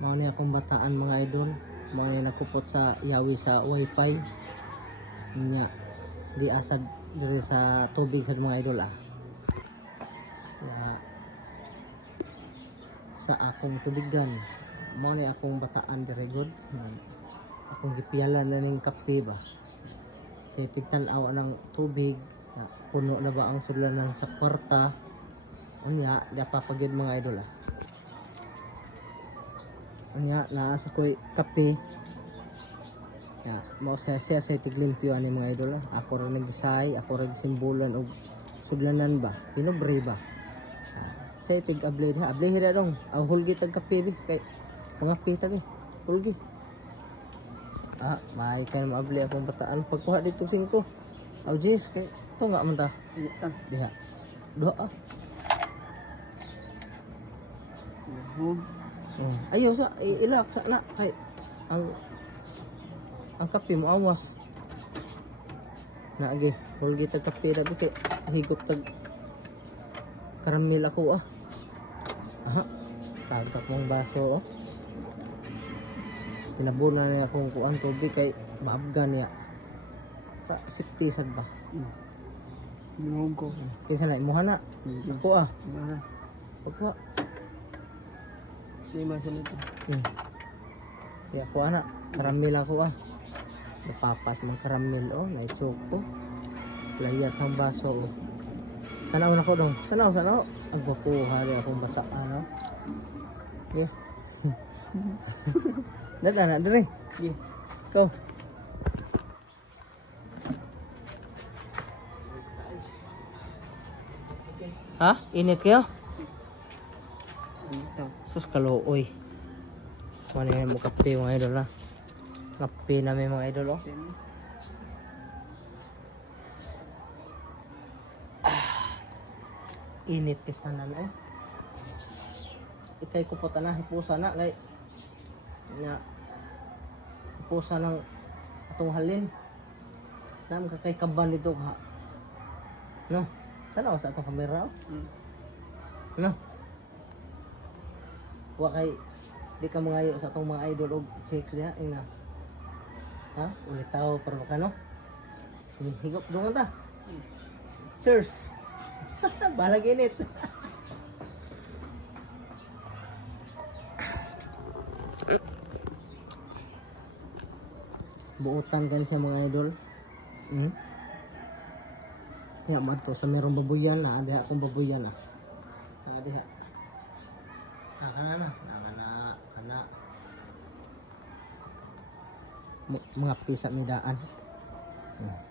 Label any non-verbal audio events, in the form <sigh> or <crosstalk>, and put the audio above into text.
Mao ni akong bataan mga idol. Mao ni nakupot sa yawi sa wifi. Nya di asad diri sa tubig sa mga idol ah. Kaya, sa akong tubigan mao ni akong bataan diri god. Akong gipiyalan na ning kape ba. Sa tigtan-aw ng tubig na puno na ba ang sudlanan sa kwarta. Unya, di papagid mga idol ah. Unya, naa sa ko'y kape. Ya, mo sa siya sa tiglimpyo ani mga idol. Ako rin nagdesay, ako rin simbolan og sudlanan ba, pinobre ba. Sa tig ablay ha, ablay hira dong. Ang hulgi tag kape bi kay mga pita bi. Hulgi. Ah, may kay maabli akong bataan pagkuha dito singko. Aw jis kay to nga man ta. Diha. Doa. ah. Oh. Ayaw sa ilak sa na kay ang ang kape mo awas. Na agi, hulgi tag kape ra kay higop tag karamel ako ah. Aha. Tagtak mong baso oh. Pinabunan niya akong kuan tubig kay maabga niya. Ta siptisan ba? Yung ko. Kaysa na imuha na. Ako ah. Mara. Ako ah. Masa nito. Hmm. Kaya ako ana, karamel ako ah. Napapas mang karamel oh, na choco. Layat sang baso oh. Tanaw na ko dong. Tanaw ako. Ang gwapuha rin akong bata ano. Yeah. <laughs> Dada na dire. Yeah. Go. Ha? Init kayo? Sus kalooy. Ano yung mo kape mga idol ha? Kape namin mga idol oh. Init kasi na eh. Ikay ko po na, hipusa na kay nga hipusa ng atong halin. Nam ka kay kaban dito ha. No? Tanaw sa atong kamera oh. Mm. No? Wa kay di ka mangayo sa atong mga idol og chicks diha ina. Ha? Ulit tao pero ka no? Higop dungan ta. Cheers. <laughs> Balag init. <laughs> Buutan kan siya mga idol. Hmm? Kaya ba to sa merong babuyan na ada akong babuyan ah. Na diha. Kana na, kana. M- mga pisa may daan. Hmm.